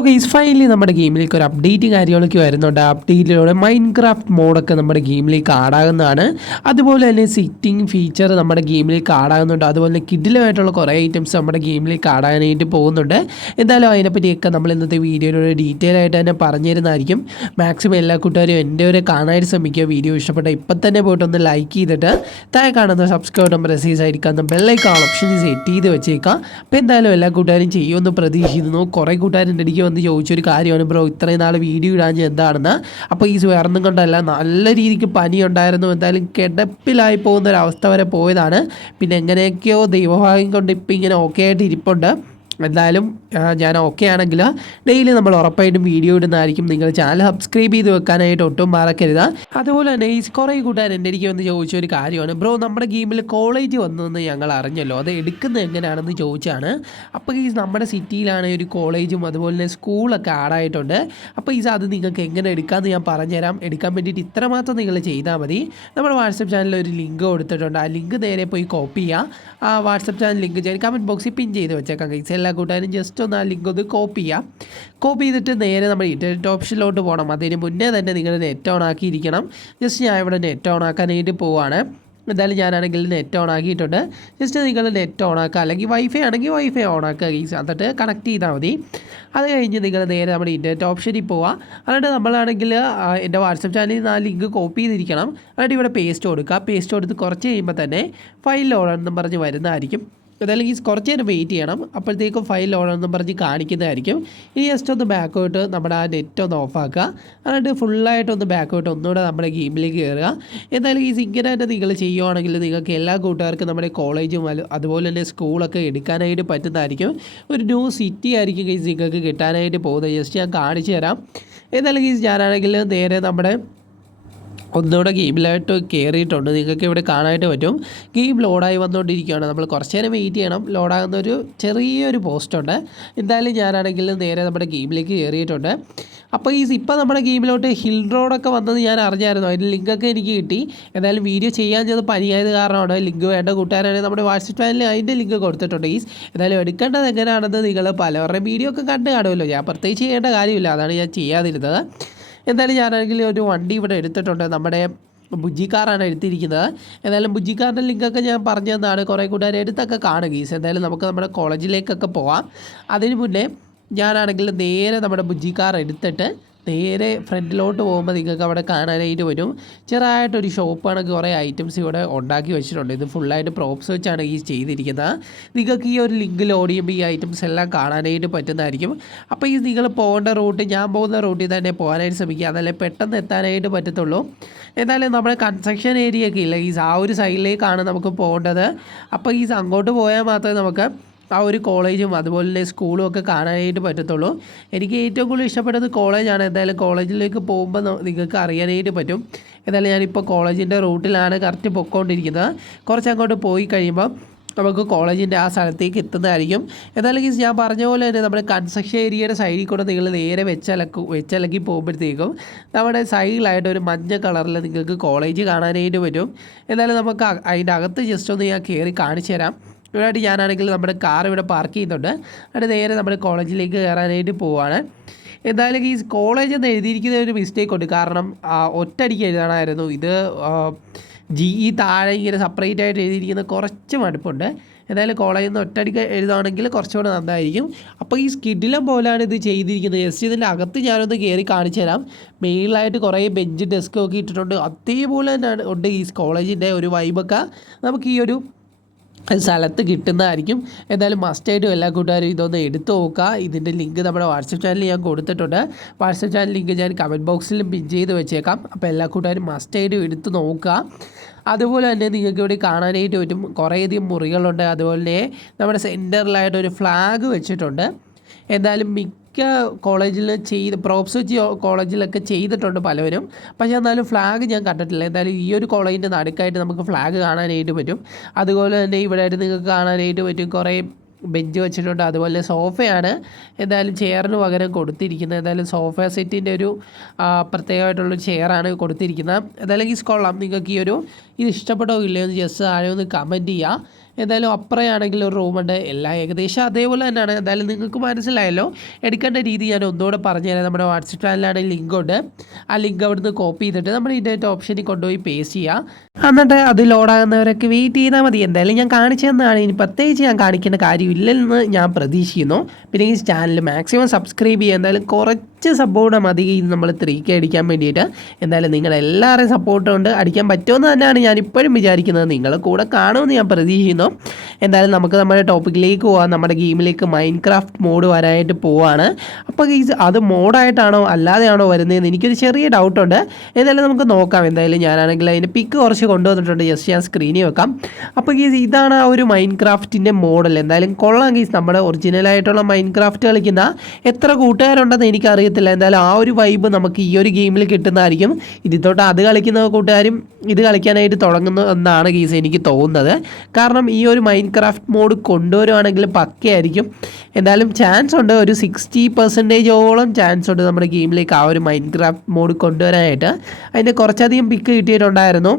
Okay finally നമ്മുടെ ഗെയിമിലേക്ക് ഒരു update കാര്യങ്ങളൊക്കെ വരുന്നുണ്ട്. അപ്ഡേറ്റിലൂടെ മൈൻക്രാഫ്റ്റ് മോഡൊക്കെ നമ്മുടെ ഗെയിമിലേക്ക് ആഡാകുന്നതാണ്. അതുപോലെ തന്നെ സിറ്റിംഗ് ഫീച്ചർ നമ്മുടെ ഗെയിമിലേക്ക് ആഡാകുന്നുണ്ട്. അതുപോലെ തന്നെ കിഡിലുമായിട്ടുള്ള കുറേ ഐറ്റംസ് നമ്മുടെ ഗെയിമിലേക്ക് ആഡാകാനായിട്ട് പോകുന്നുണ്ട്. എന്തായാലും അതിനെപ്പറ്റിയൊക്കെ നമ്മൾ ഇന്നത്തെ വീഡിയോയിലൂടെ ഡീറ്റെയിൽ ആയിട്ട് തന്നെ പറഞ്ഞു തരുന്നതായിരിക്കും. മാക്സിമം എല്ലാ കൂട്ടുകാരും എൻ്റെ വരെ കാണാനായിട്ട് ശ്രമിക്കുക. വീഡിയോ ഇഷ്ടപ്പെട്ട ഇപ്പം തന്നെ പോയിട്ട് ഒന്ന് ലൈക്ക് ചെയ്തിട്ട് താഴെ കാണുന്ന സബ്സ്ക്രൈബ് നമ്പർ പ്രസ് ആയിരിക്കുന്ന ബെല്ലൈക്കൺ ഓപ്ഷൻ സെറ്റ് ചെയ്ത് വെച്ചേക്കാം. അപ്പോൾ എന്തായാലും എല്ലാ കൂട്ടുകാരും ചെയ്യുമെന്ന് പ്രതീക്ഷിക്കുന്നു. കുറേ കൂട്ടുകാരുടെ എനിക്ക് വന്ന് ചോദിച്ചൊരു കാര്യമാണ്, ബ്രോ ഇത്രയും നാൾ വീഡിയോ ഇടാൻ എന്താണെന്ന്. അപ്പോൾ ഈ വേറൊന്നും കൊണ്ടല്ല, നല്ല രീതിക്ക് പനി ഉണ്ടായിരുന്നു. എന്തായാലും കിടപ്പിലായി പോകുന്നൊരവസ്ഥ വരെ പോയതാണ്. പിന്നെ എങ്ങനെയൊക്കെയോ ദൈവഭാഗ്യം കൊണ്ട് ഇപ്പം ഇങ്ങനെ ഓക്കെ ആയിട്ട് ഇരിപ്പുണ്ട്. എന്തായാലും ഞാൻ ഓക്കെ ആണെങ്കിൽ ഡെയിലി നമ്മൾ ഉറപ്പായിട്ടും വീഡിയോ ഇടുന്നതായിരിക്കും. നിങ്ങൾ ചാനൽ സബ്സ്ക്രൈബ് ചെയ്ത് വെക്കാനായിട്ട് ഒട്ടും മറക്കരുത്. അതുപോലെ തന്നെ ഈ കുറേ കൂട്ടുകാർ എൻ്റെ എനിക്ക് വന്ന് ചോദിച്ചൊരു കാര്യമാണ്, ബ്രോ നമ്മുടെ ഗെയിമിൽ കോളേജ് വന്നതെന്ന് ഞങ്ങൾ അറിഞ്ഞല്ലോ, അത് എടുക്കുന്നത് എങ്ങനെയാണെന്ന് ചോദിച്ചാണ്. അപ്പോൾ ഈ നമ്മുടെ സിറ്റിയിലാണ് ഒരു കോളേജും അതുപോലെ തന്നെ സ്കൂളൊക്കെ ആഡായിട്ടുണ്ട്. അപ്പോൾ ഈ അത് നിങ്ങൾക്ക് എങ്ങനെ എടുക്കാമെന്ന് ഞാൻ പറഞ്ഞുതരാം. എടുക്കാൻ വേണ്ടിയിട്ട് ഇത്രമാത്രം നിങ്ങൾ ചെയ്താൽ മതി. നമ്മുടെ വാട്സപ്പ് ചാനലിൽ ഒരു ലിങ്ക് കൊടുത്തിട്ടുണ്ട്. ആ ലിങ്ക് നേരെ പോയി കോപ്പി ചെയ്യുക. ആ വാട്സപ്പ് ചാനൽ ലിങ്ക് ഞാൻ കമൻറ്റ് ബോക്സിൽ പിൻ ചെയ്ത് വെച്ചേക്കാം ഗൈസ്. എല്ലാ കൂട്ടുകാരും ജസ്റ്റ് ഒന്ന് ആ ലിങ്ക് ഒന്ന് കോപ്പി ചെയ്യാം. കോപ്പി ചെയ്തിട്ട് നേരെ നമ്മൾ ഇൻ്റർനെറ്റ് ഓപ്ഷനിലോട്ട് പോകണം. അതിന് മുന്നേ തന്നെ നിങ്ങൾ നെറ്റ് ഓൺ ആക്കിയിരിക്കണം. ജസ്റ്റ് ഞാൻ ഇവിടെ നെറ്റ് ഓൺ ആക്കാനായിട്ട് പോവുകയാണ്. എന്തായാലും ഞാനാണെങ്കിൽ നെറ്റ് ഓൺ ആക്കിയിട്ടുണ്ട്. ജസ്റ്റ് നിങ്ങൾ നെറ്റ് ഓൺ ആക്കുക, അല്ലെങ്കിൽ വൈഫൈ ആണെങ്കിൽ വൈഫൈ ഓൺ ആക്കുക ഗൈസ്. എന്നിട്ട് കണക്ട് ചെയ്താൽ മതി. അത് കഴിഞ്ഞ് നിങ്ങൾ നേരെ നമ്മുടെ ഇൻ്റർനെറ്റ് ഓപ്ഷനിൽ പോവുക. എന്നിട്ട് നമ്മളാണെങ്കിൽ എൻ്റെ വാട്സപ്പ് ചാനലിൽ നിന്ന് ആ ലിങ്ക് കോപ്പി ചെയ്തിരിക്കണം. എന്നിട്ട് ഇവിടെ പേസ്റ്റ് കൊടുക്കുക. പേസ്റ്റ് കൊടുത്ത് കുറച്ച് കഴിയുമ്പോൾ തന്നെ ഫയൽ ലോഡെന്നും പറഞ്ഞ് വരുന്നതായിരിക്കും. അതല്ലെങ്കിൽ കുറച്ച് നേരം വെയിറ്റ് ചെയ്യണം. അപ്പോഴത്തേക്കും ഫയൽ ലോഡെന്നും പറഞ്ഞ് കാണിക്കുന്നതായിരിക്കും. ഇനി ജസ്റ്റ് ഒന്ന് ബാക്കോട്ട് നമ്മുടെ ആ നെറ്റ് ഒന്ന് ഓഫാക്കുക. എന്നിട്ട് ഫുള്ളായിട്ടൊന്ന് ബാക്കോട്ട് ഒന്നുകൂടെ നമ്മുടെ ഗെയിമിലേക്ക് കയറുക. എന്തായാലും ഈ ഇങ്ങനെ തന്നെ നിങ്ങൾ ചെയ്യുവാണെങ്കിൽ നിങ്ങൾക്ക് എല്ലാ കൂട്ടുകാർക്കും നമ്മുടെ കോളേജും അതുപോലെ തന്നെ സ്കൂളൊക്കെ എടുക്കാനായിട്ട് പറ്റുന്നതായിരിക്കും. ഒരു ന്യൂ സിറ്റി ആയിരിക്കും ഗൈസ് നിങ്ങൾക്ക് കിട്ടാനായിട്ട് പോകുന്നത്. ജസ്റ്റ് ഞാൻ കാണിച്ചു തരാം. എന്തായാലും ഗൈസ് ഞാനാണെങ്കിൽ നേരെ നമ്മുടെ ഒന്നുകൂടെ ഗെയിമിലായിട്ട് കയറിയിട്ടുണ്ട്. നിങ്ങൾക്ക് ഇവിടെ കാണാനായിട്ട് പറ്റും. ഗെയിം ലോഡായി വന്നുകൊണ്ടിരിക്കുകയാണ്. നമ്മൾ കുറച്ച് നേരം വെയിറ്റ് ചെയ്യണം. ലോഡാകുന്നൊരു ചെറിയൊരു പോസ്റ്റുണ്ട്. എന്തായാലും ഞാനാണെങ്കിൽ നേരെ നമ്മുടെ ഗെയിമിലേക്ക് കയറിയിട്ടുണ്ട്. അപ്പോൾ ഇപ്പം നമ്മുടെ ഗെയിമിലോട്ട് ഹിൽ റോഡൊക്കെ വന്നത് ഞാൻ അറിഞ്ഞായിരുന്നു. അതിൻ്റെ ലിങ്കൊക്കെ എനിക്ക് കിട്ടി. എന്തായാലും വീഡിയോ ചെയ്യാൻ ചെയ്ത് പനിയായത് കാരണമാണ്. ലിങ്ക് വേണ്ട കൂട്ടുകാരാണെങ്കിൽ നമ്മുടെ വാട്സപ്പ് ചാനലിൽ അതിൻ്റെ ലിങ്ക് കൊടുത്തിട്ടുണ്ട്. എന്തായാലും എടുക്കേണ്ടത് എങ്ങനെയാണെന്ന് നിങ്ങൾ പലവരുടെ വീഡിയോ ഒക്കെ കണ്ട് കാണുമല്ലോ. ഞാൻ പ്രത്യേകിച്ച് ചെയ്യേണ്ട കാര്യമില്ല, അതാണ് ഞാൻ ചെയ്യാതിരുന്നത്. എന്തായാലും ഞാനാണെങ്കിൽ ഒരു വണ്ടി ഇവിടെ എടുത്തിട്ടുണ്ട്. നമ്മുടെ ബുജിക്കാറാണ് എടുത്തിരിക്കുന്നത്. എന്തായാലും ബുജിക്കാറിൻ്റെ ലിങ്കൊക്കെ ഞാൻ പറഞ്ഞു തന്നാണ്. കുറേ കൂട്ടുകാർ എടുത്തൊക്കെ കാണുക ഗീസ്. എന്തായാലും നമുക്ക് നമ്മുടെ കോളേജിലേക്കൊക്കെ പോവാം. അതിന് മുന്നേ ഞാനാണെങ്കിൽ നേരെ നമ്മുടെ ബുജിക്കാർ എടുത്തിട്ട് നേരെ ഫ്രണ്ടിലോട്ട് പോകുമ്പോൾ നിങ്ങൾക്ക് അവിടെ കാണാനായിട്ട് വരും. ചെറുതായിട്ടൊരു ഷോപ്പാണെങ്കിൽ കുറേ ഐറ്റംസ് ഇവിടെ ഉണ്ടാക്കി വെച്ചിട്ടുണ്ട്. ഇത് ഫുള്ളായിട്ട് പ്രോപ്സ് വെച്ചാണ് ഈ ചെയ്തിരിക്കുന്നത്. നിങ്ങൾക്ക് ഈ ഒരു ലിങ്ക് ലോഡ് ചെയ്യുമ്പോൾ ഈ ഐറ്റംസ് എല്ലാം കാണാനായിട്ട് പറ്റുന്നതായിരിക്കും. അപ്പോൾ ഈ നിങ്ങൾ പോകേണ്ട റൂട്ട്, ഞാൻ പോകുന്ന റൂട്ടിൽ തന്നെ പോകാനായിട്ട് ശ്രമിക്കുക. അതല്ലേ പെട്ടെന്ന് എത്താനായിട്ട് പറ്റത്തുള്ളൂ. എന്നാലും നമ്മുടെ കൺസ്ട്രക്ഷൻ ഏരിയ ഒക്കെ ഇല്ല ഈ ആ ഒരു സൈഡിലേക്കാണ് നമുക്ക് പോകേണ്ടത്. അപ്പോൾ ഈ അങ്ങോട്ട് പോയാൽ മാത്രമേ നമുക്ക് ആ ഒരു കോളേജും അതുപോലെ തന്നെ സ്കൂളും ഒക്കെ കാണാനായിട്ട് പറ്റത്തുള്ളൂ. എനിക്ക് ഏറ്റവും കൂടുതൽ ഇഷ്ടപ്പെട്ടത് കോളേജാണ്. എന്തായാലും കോളേജിലേക്ക് പോകുമ്പോൾ നിങ്ങൾക്ക് അറിയാനായിട്ട് പറ്റും. എന്തായാലും ഞാനിപ്പോൾ കോളേജിൻ്റെ റൂട്ടിലാണ് കറക്റ്റ് പൊയ്ക്കൊണ്ടിരിക്കുന്നത്. കുറച്ച് അങ്ങോട്ട് പോയി കഴിയുമ്പോൾ നമുക്ക് കോളേജിൻ്റെ ആ സ്ഥലത്തേക്ക് എത്തുന്നതായിരിക്കും. എന്തായാലും ഞാൻ പറഞ്ഞ പോലെ തന്നെ നമ്മുടെ കൺസ്ട്രക്ഷൻ ഏരിയയുടെ സൈഡിൽ കൂടെ നിങ്ങൾ നേരെ വെച്ചലക്കി പോകുമ്പോഴത്തേക്കും നമ്മുടെ സൈഡിലായിട്ട് ഒരു മഞ്ഞ കളറിൽ നിങ്ങൾക്ക് കോളേജ് കാണാനായിട്ട് പറ്റും. എന്തായാലും നമുക്ക് അതിൻ്റെ അകത്ത് ജസ്റ്റ് ഒന്ന് ഞാൻ കയറി കാണിച്ചു തരാം. ഇവിടെയായിട്ട് ഞാനാണെങ്കിൽ നമ്മുടെ കാർ ഇവിടെ പാർക്ക് ചെയ്യുന്നുണ്ട്. അത് നേരെ നമ്മുടെ കോളേജിലേക്ക് കയറാനായിട്ട് പോവുകയാണ്. എന്തായാലും ഈ കോളേജ് എന്ന് എഴുതിയിരിക്കുന്ന ഒരു മിസ്റ്റേക്ക് ഉണ്ട്. കാരണം ഒറ്റയടിക്ക് എഴുതണമായിരുന്നു. ഇത് താഴെ ഇങ്ങനെ സെപ്പറേറ്റ് ആയിട്ട് എഴുതിയിരിക്കുന്ന കുറച്ച് മടുപ്പുണ്ട്. എന്തായാലും കോളേജിൽ നിന്ന് ഒറ്റയടിക്ക് എഴുതുകയാണെങ്കിൽ കുറച്ചുകൂടെ നന്നായിരിക്കും. അപ്പോൾ ഈ സ്കിഡിലും പോലെയാണ് ഇത് ചെയ്തിരിക്കുന്നത്. ജസ്റ്റ് ഇതിൻ്റെ അകത്ത് ഞാനൊന്ന് കയറി കാണിച്ചു തരാം. മെയിനായിട്ട് കുറേ ബെഞ്ച് ഡെസ്കൊക്കെ ഒക്കെ ഇട്ടിട്ടുണ്ട്. അതേപോലെ തന്നെ ഉണ്ട് ഈ കോളേജിൻ്റെ ഒരു വൈബൊക്കെ നമുക്ക് ഈ ഒരു സ്ഥലത്ത് കിട്ടുന്നതായിരിക്കും. എന്തായാലും മസ്റ്റായിട്ടും എല്ലാ കൂട്ടുകാരും ഇതൊന്ന് എടുത്തു നോക്കുക. ഇതിൻ്റെ ലിങ്ക് നമ്മുടെ വാട്സപ്പ് ചാനലിൽ ഞാൻ കൊടുത്തിട്ടുണ്ട്. വാട്സപ്പ് ചാനൽ ലിങ്ക് ഞാൻ കമൻറ്റ് ബോക്സിലും പിൻ ചെയ്ത് വെച്ചേക്കാം. അപ്പോൾ എല്ലാ കൂട്ടുകാരും മസ്റ്റായിട്ടും എടുത്ത് നോക്കുക. അതുപോലെ തന്നെ നിങ്ങൾക്ക് ഇവിടെ കാണാനായിട്ട് പറ്റും കുറേയധികം മുറികളുണ്ട്. അതുപോലെ നമ്മുടെ സെൻറ്ററിലായിട്ടൊരു ഫ്ലാഗ് വെച്ചിട്ടുണ്ട്. എന്തായാലും മിക്ക കോളേജിൽ പ്രോപ്സ് വെച്ച് കോളേജിലൊക്കെ ചെയ്തിട്ടുണ്ട് പലവരും. പക്ഷേ എന്നാലും ഫ്ലാഗ് ഞാൻ കണ്ടിട്ടില്ല. എന്തായാലും ഈ ഒരു കോളേജിൻ്റെ നടുക്കായിട്ട് നമുക്ക് ഫ്ലാഗ് കാണാനായിട്ട് പറ്റും. അതുപോലെ തന്നെ ഇവിടെ ആയിട്ട് നിങ്ങൾക്ക് കാണാനായിട്ട് പറ്റും കുറേ ബെഞ്ച് വെച്ചിട്ടുണ്ട്. അതുപോലെ സോഫയാണ് എന്തായാലും ചെയറിന് പകരം കൊടുത്തിരിക്കുന്നത്. എന്തായാലും സോഫ സെറ്റിൻ്റെ ഒരു പ്രത്യേകമായിട്ടുള്ളൊരു ചെയറാണ് കൊടുത്തിരിക്കുന്നത്. എന്തായാലും ഈ കൊള്ളാം. നിങ്ങൾക്ക് ഇത് ഇഷ്ടപ്പെട്ടോ ഇല്ലയോ എന്ന് ജസ്റ്റ് താഴെ ഒന്ന് കമൻറ്റ് ചെയ്യുക. എന്തായാലും അപ്പുറയാണെങ്കിൽ ഒരു റൂമുണ്ട്. എല്ലാം ഏകദേശം അതേപോലെ തന്നെയാണ്. എന്തായാലും നിങ്ങൾക്ക് മനസ്സിലായല്ലോ. എടുക്കേണ്ട രീതി ഞാൻ ഒന്നുകൂടെ പറഞ്ഞുതരാം. നമ്മുടെ വാട്സപ്പ് ചാനലിലാണെങ്കിൽ ലിങ്ക് ഉണ്ട്. ആ ലിങ്ക് അവിടുന്ന് കോപ്പി ചെയ്തിട്ട് നമ്മുടെ ഇതിൻ്റെ ഓപ്ഷനിൽ കൊണ്ടുപോയി പേസ്റ്റ് ചെയ്യുക. എന്നിട്ട് അത് ലോഡാകുന്നവരൊക്കെ വെയിറ്റ് ചെയ്താൽ മതി. എന്തായാലും ഞാൻ കാണിച്ചു തന്നതാണ്. ഇനി പ്രത്യേകിച്ച് ഞാൻ കാണിക്കേണ്ട കാര്യമില്ലെന്ന് ഞാൻ പ്രതീക്ഷിക്കുന്നു. പിന്നെ ഈ ചാനൽ മാക്സിമം സബ്സ്ക്രൈബ് ചെയ്യുക. എന്തായാലും കുറച്ച് സപ്പോർട്ട് മതി നമ്മൾ 3K അടിക്കാൻ വേണ്ടിയിട്ട്. എന്തായാലും നിങ്ങളെല്ലാവരുടെയും സപ്പോർട്ട് കൊണ്ട് അടിക്കാൻ പറ്റുമെന്ന് തന്നെയാണ് ഞാൻ ഇപ്പോഴും വിചാരിക്കുന്നത്. നിങ്ങൾ കൂടെ കാണുമെന്ന് ഞാൻ പ്രതീക്ഷിക്കുന്നു. എന്തായാലും നമുക്ക് നമ്മുടെ ടോപ്പിക്കിലേക്ക് പോകാം. നമ്മുടെ ഗെയിമിലേക്ക് മൈൻക്രാഫ്റ്റ് മോഡ് വരാനായിട്ട് പോവാണ്. അപ്പോൾ അത് മോഡായിട്ടാണോ അല്ലാതെയാണോ വരുന്നതെന്ന് എനിക്കൊരു ചെറിയ ഡൗട്ടുണ്ട്. എന്തായാലും നമുക്ക് നോക്കാം. എന്തായാലും ഞാനാണെങ്കിൽ അതിൻ്റെ പിക്ക് കുറച്ച് കൊണ്ടുവന്നിട്ടുണ്ട്. ജസ്റ്റ് ഞാൻ സ്ക്രീനിൽ വെക്കാം. അപ്പോൾ ഇതാണ് ആ ഒരു മൈൻക്രാഫ്റ്റിൻ്റെ മോഡൽ. എന്തായാലും കൊള്ളാം ഗീസ്. നമ്മുടെ ഒറിജിനലായിട്ടുള്ള മൈൻക്രാഫ്റ്റ് കളിക്കുന്ന എത്ര കൂട്ടുകാരുണ്ടെന്ന് എനിക്കറിയത്തില്ല. എന്തായാലും ആ ഒരു വൈബ് നമുക്ക് ഈ ഒരു ഗെയിമിൽ കിട്ടുന്നതായിരിക്കും. ഇതിത്തോട്ട് അത് കളിക്കുന്ന കൂട്ടുകാരും ഇത് കളിക്കാനായിട്ട് തുടങ്ങുന്നു എന്നാണ് ഗീസ് എനിക്ക് തോന്നുന്നത്. കാരണം ഈ ഒരു മൈൻക്രാഫ്റ്റ് മോഡ് കൊണ്ടുവരുവാണെങ്കിൽ പക്കയായിരിക്കും. എന്തായാലും ചാൻസ് ഉണ്ട്, ഒരു 60% ചാൻസ് ഉണ്ട് നമ്മുടെ ഗെയിമിലേക്ക് ആ ഒരു മൈൻക്രാഫ്റ്റ് മോഡ് കൊണ്ടുവരാനായിട്ട്. അതിൻ്റെ കുറച്ചധികം പിക്ക് കിട്ടിയിട്ടുണ്ടായിരുന്നു.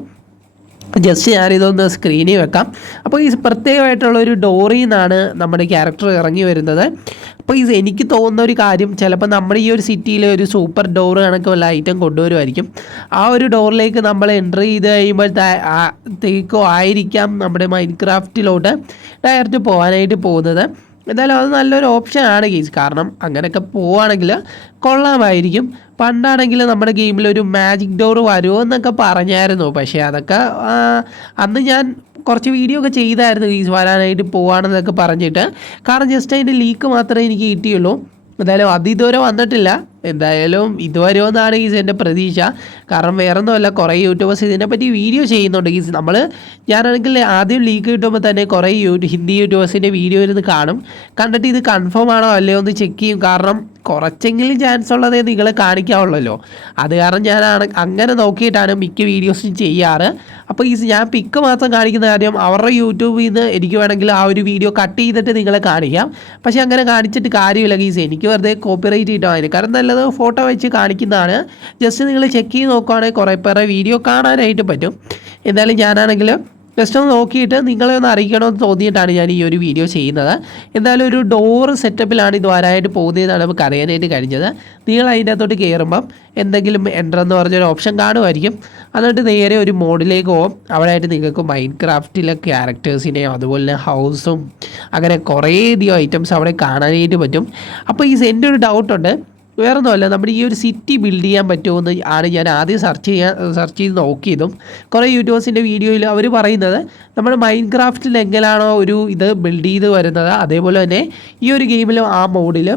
ജസ്റ്റ് ഞാനിതൊന്ന് സ്ക്രീനിൽ വെക്കാം. അപ്പോൾ ഈ പ്രത്യേകമായിട്ടുള്ള ഒരു ഡോറിൽ നിന്നാണ് നമ്മുടെ ക്യാരക്ടർ ഇറങ്ങി വരുന്നത്. അപ്പോൾ എനിക്ക് തോന്നുന്ന ഒരു കാര്യം, ചിലപ്പോൾ നമ്മുടെ ഈ ഒരു സിറ്റിയിൽ ഒരു സൂപ്പർ ഡോർ കണക്ക് വല്ല ഐറ്റം കൊണ്ടുവരുമായിരിക്കും. ആ ഒരു ഡോറിലേക്ക് നമ്മൾ എൻ്റർ ചെയ്ത് കഴിയുമ്പോഴത്തേക്കോ ആയിരിക്കാം നമ്മുടെ മൈൻക്രാഫ്റ്റിലോട്ട് ഡയറക്റ്റ് പോകാനായിട്ട് പോകുന്നത്. എന്തായാലും അത് നല്ലൊരു ഓപ്ഷനാണ് ഗെയ്സ്. കാരണം അങ്ങനെയൊക്കെ പോവുകയാണെങ്കിൽ കൊള്ളാമായിരിക്കും. പണ്ടാണെങ്കിൽ നമ്മുടെ ഗെയിമിൽ ഒരു മാജിക് ഡോർ വരുമോ എന്നൊക്കെ പറഞ്ഞായിരുന്നു. പക്ഷേ അതൊക്കെ അന്ന് ഞാൻ കുറച്ച് വീഡിയോ ഒക്കെ ചെയ്തായിരുന്നു ഗെയ്സ്, വരാനായിട്ട് പോവാണെന്നൊക്കെ പറഞ്ഞിട്ട്. കാരണം ജസ്റ്റ് അതിൻ്റെ ലീക്ക് മാത്രമേ എനിക്ക് കിട്ടിയുള്ളൂ. എന്തായാലും അത് ഇതുവരെ വന്നിട്ടില്ല. എന്തായാലും ഇതുവരെ ഒന്നാണ് ഗീസ് എൻ്റെ പ്രതീക്ഷ. കാരണം വേറൊന്നുമല്ല, കുറേ യൂട്യൂബേഴ്സ് ഇതിനെപ്പറ്റി വീഡിയോ ചെയ്യുന്നുണ്ട് ഗീസ്. ഞാനാണെങ്കിൽ ആദ്യം ലീക്ക് കിട്ടുമ്പോൾ തന്നെ കുറേ ഹിന്ദി യൂട്യൂബേഴ്സിൻ്റെ വീഡിയോ ഇരുന്ന് കാണും. കണ്ടിട്ട് ഇത് കൺഫേം ആണോ അല്ലയോ ഒന്ന് ചെക്ക് ചെയ്യും. കാരണം കുറച്ചെങ്കിലും ചാൻസ് ഉള്ളതേ നിങ്ങളെ കാണിക്കാവുള്ളല്ലോ. അത് കാരണം ഞാൻ അങ്ങനെ നോക്കിയിട്ടാണ് മിക്ക വീഡിയോസും ചെയ്യാറ്. അപ്പോൾ ഞാൻ പിക്ക് മാത്രം കാണിക്കുന്ന കാര്യം അവരുടെ യൂട്യൂബിൽ നിന്ന് എനിക്ക് വേണമെങ്കിൽ ആ ഒരു വീഡിയോ കട്ട് ചെയ്തിട്ട് നിങ്ങളെ കാണിക്കാം. പക്ഷേ അങ്ങനെ കാണിച്ചിട്ട് കാര്യമില്ല ഗീസ്. എനിക്ക് വെറുതെ കോപ്പിറൈറ്റ് കിട്ടും. അതിന് കാരണം നല്ലത് ഫോട്ടോ വെച്ച് കാണിക്കുന്നതാണ്. ജസ്റ്റ് നിങ്ങൾ ചെക്ക് ചെയ്ത് നോക്കുകയാണെങ്കിൽ കുറേ പേരെ വീഡിയോ കാണാനായിട്ട് പറ്റും. എന്തായാലും ഞാനാണെങ്കിൽ ജസ്റ്റ് ഒന്ന് നോക്കിയിട്ട് നിങ്ങളെ ഒന്ന് അറിയിക്കണമെന്ന് തോന്നിയിട്ടാണ് ഞാൻ ഈ ഒരു വീഡിയോ ചെയ്യുന്നത്. എന്തായാലും ഒരു ഡോറ് സെറ്റപ്പിലാണ് ഇത് വരാനായിട്ട് പോകുന്നതെന്നാണ് നമുക്ക് അറിയാനായിട്ട് കഴിഞ്ഞത്. നിങ്ങൾ അതിൻ്റെ അകത്തോട്ട് കയറുമ്പം എന്തെങ്കിലും എൻ്റർ എന്ന് പറഞ്ഞൊരു ഓപ്ഷൻ കാണുമായിരിക്കും. എന്നിട്ട് നേരെ ഒരു മോഡിലേക്ക് പോകും. അവിടെ ആയിട്ട് നിങ്ങൾക്ക് മൈൻക്രാഫ്റ്റിലെ ക്യാരക്ടേഴ്സിനെയും അതുപോലെ ഹൗസും അങ്ങനെ കുറേയധികം ഐറ്റംസ് അവിടെ കാണാനായിട്ട് പറ്റും. അപ്പോൾ എൻ്റെ ഒരു ഡൗട്ടുണ്ട്, വേറൊന്നുമല്ല, നമ്മുടെ ഈ ഒരു സിറ്റി ബിൽഡ് ചെയ്യാൻ പറ്റുമെന്ന് ആണ് ഞാൻ ആദ്യം സെർച്ച് ചെയ്ത് നോക്കിയതും. കുറേ യൂട്യൂബേഴ്സിൻ്റെ വീഡിയോയിൽ അവർ പറയുന്നത് നമ്മുടെ മൈൻക്രാഫ്റ്റിൽ എങ്ങനെയാണോ ഒരു ഇത് ബിൽഡ് ചെയ്ത് വരുന്നത് അതേപോലെ തന്നെ ഈ ഒരു ഗെയിമിലും ആ മോഡിൽ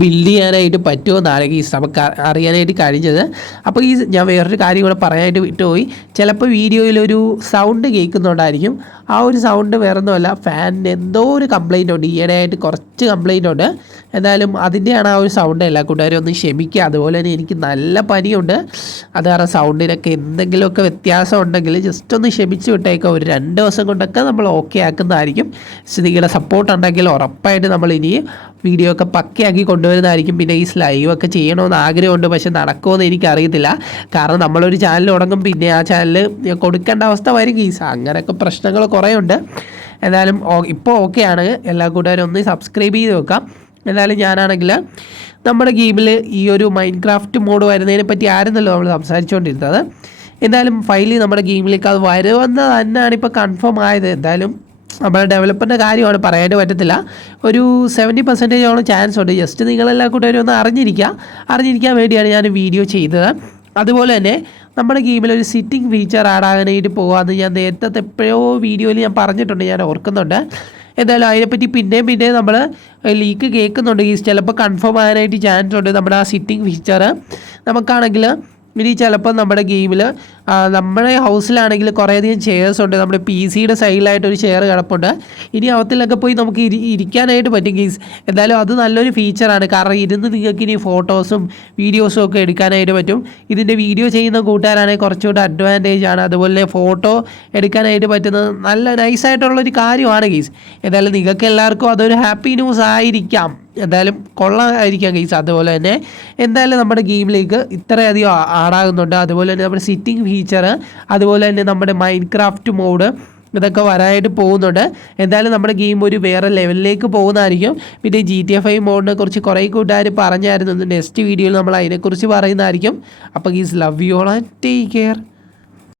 ബിൽഡ് ചെയ്യാനായിട്ട് പറ്റുമെന്നാണ് നമുക്ക് അറിയാനായിട്ട് കഴിഞ്ഞത്. അപ്പോൾ ഞാൻ വേറൊരു കാര്യം കൂടെ പറയാനായിട്ട് വിട്ടുപോയി. ചിലപ്പോൾ വീഡിയോയിലൊരു സൗണ്ട് കേൾക്കുന്നുണ്ടായിരിക്കും. ആ ഒരു സൗണ്ട് വേറൊന്നുമല്ല, ഫാനിന് എന്തോ ഒരു കംപ്ലയിൻ്റ് ഉണ്ട്. ഈയിടെയായിട്ട് കുറച്ച് കംപ്ലയിൻ്റ് ഉണ്ട്. എന്തായാലും അതിൻ്റെയാണ് ആ ഒരു സൗണ്ട്. എല്ലാ കൂട്ടുകാരും ഒന്ന് ക്ഷമിക്കുക. അതുപോലെ തന്നെ എനിക്ക് നല്ല പനിയുണ്ട്. അത് കാരണം സൗണ്ടിനൊക്കെ എന്തെങ്കിലുമൊക്കെ വ്യത്യാസം ഉണ്ടെങ്കിൽ ജസ്റ്റ് ഒന്ന് ക്ഷമിച്ച് വിട്ടേക്കാം. ഒരു 2 ദിവസം കൊണ്ടൊക്കെ നമ്മൾ ഓക്കെ ആക്കുന്നതായിരിക്കും. നിങ്ങളുടെ സപ്പോർട്ട് ഉണ്ടെങ്കിൽ ഉറപ്പായിട്ട് നമ്മൾ ഇനി വീഡിയോ ഒക്കെ പക്കയാക്കി കൊണ്ടുവരുന്നതായിരിക്കും. പിന്നെ ഈ ലൈവൊക്കെ ചെയ്യണമെന്ന് ആഗ്രഹമുണ്ട്. പക്ഷെ നടക്കുമെന്ന് എനിക്കറിയത്തില്ല. കാരണം നമ്മളൊരു ചാനൽ തുടങ്ങും, പിന്നെ ആ ചാനൽ കൊടുക്കേണ്ട അവസ്ഥ വരും ഗീസ്. അങ്ങനെയൊക്കെ പ്രശ്നങ്ങൾ കുറേ ഉണ്ട്. എന്തായാലും ഇപ്പോൾ ഓക്കെയാണ്. എല്ലാ കൂട്ടുകാരും ഒന്ന് സബ്സ്ക്രൈബ് ചെയ്ത് വെക്കാം. എന്തായാലും ഞാനാണെങ്കിൽ നമ്മുടെ ഗെയിമിൽ ഈ ഒരു മൈൻക്രാഫ്റ്റ് മോഡ് വരുന്നതിനെ പറ്റി ആയിരുന്നല്ലോ നമ്മൾ സംസാരിച്ചുകൊണ്ടിരുന്നത്. എന്തായാലും ഫൈനലി നമ്മുടെ ഗെയിമിലേക്ക് അത് വരുമെന്ന് തന്നെയാണ് ഇപ്പോൾ കൺഫേം ആയത്. എന്തായാലും നമ്മുടെ ഡെവലപ്പറിൻ്റെ കാര്യമാണ്, പറയാനായിട്ട് പറ്റത്തില്ല. ഒരു 70% ചാൻസ് ഉണ്ട്. ജസ്റ്റ് നിങ്ങളെല്ലാ കൂട്ടുകാരും ഒന്ന് അറിഞ്ഞിരിക്കാൻ വേണ്ടിയാണ് ഞാൻ വീഡിയോ ചെയ്തത്. അതുപോലെ തന്നെ നമ്മുടെ ഗെയിമിൽ ഒരു സിറ്റിംഗ് ഫീച്ചർ ആഡ് ആകാനായിട്ട് പോകാമെന്ന് ഞാൻ നേരത്തെ എപ്പോഴോ വീഡിയോയിൽ ഞാൻ പറഞ്ഞിട്ടുണ്ട്, ഞാൻ ഓർക്കുന്നുണ്ട്. എന്തായാലും അതിനെപ്പറ്റി പിന്നെയും നമ്മൾ ലീക്ക് കേൾക്കുന്നുണ്ട്. ചിലപ്പോൾ കൺഫേം ആകാനായിട്ട് ചാൻസ് ഉണ്ട്. നമ്മുടെ ആ സിറ്റിംഗ് ഫീച്ചർ നമുക്കാണെങ്കിൽ ഇനി ചിലപ്പോൾ നമ്മുടെ ഗെയിമിൽ നമ്മുടെ ഹൗസിലാണെങ്കിൽ കുറേയധികം ചെയർസ് ഉണ്ട്. നമ്മുടെ PC-യുടെ സൈഡിലായിട്ടൊരു ചെയർ കിടപ്പുണ്ട്. ഇനി അവത്തിലൊക്കെ പോയി നമുക്ക് ഇരിക്കാനായിട്ട് പറ്റും ഗെയ്സ്. എന്തായാലും അത് നല്ലൊരു ഫീച്ചറാണ്. കാരണം ഇരുന്ന് നിങ്ങൾക്ക് ഇനി ഫോട്ടോസും വീഡിയോസും ഒക്കെ എടുക്കാനായിട്ട് പറ്റും. ഇതിൻ്റെ വീഡിയോ ചെയ്യുന്ന കൂട്ടുകാരാണെങ്കിൽ കുറച്ചുകൂടി അഡ്വാൻറ്റേജ് ആണ്. അതുപോലെ ഫോട്ടോ എടുക്കാനായിട്ട് പറ്റുന്നത് നല്ല നൈസായിട്ടുള്ളൊരു കാര്യമാണ് ഗെയ്സ്. എന്തായാലും നിങ്ങൾക്ക് എല്ലാവർക്കും അതൊരു ഹാപ്പി ന്യൂസ് ആയിരിക്കാം. എന്തായാലും കൊള്ളാമായിരിക്കാം ഗെയ്സ്. അതുപോലെ തന്നെ എന്തായാലും നമ്മുടെ ഗെയിമിലേക്ക് ഇത്രയധികം ആഡാകുന്നുണ്ട്. അതുപോലെ തന്നെ നമ്മുടെ സിറ്റിംഗ് ഫീച്ചർ, അതുപോലെ തന്നെ നമ്മുടെ മൈൻക്രാഫ്റ്റ് മോഡ്, ഇതൊക്കെ വരാനായിട്ട് പോകുന്നുണ്ട്. എന്തായാലും നമ്മുടെ ഗെയിം ഒരു വേറെ ലെവലിലേക്ക് പോകുന്നതായിരിക്കും. പിന്നെ GTA 5 മോഡിനെ കുറിച്ച് കുറേ കൂട്ടുകാർ പറഞ്ഞായിരുന്നു. നെക്സ്റ്റ് വീഡിയോയിൽ നമ്മൾ അതിനെക്കുറിച്ച് പറയുന്നതായിരിക്കും. അപ്പോൾ ഗീസ് love you all and take care.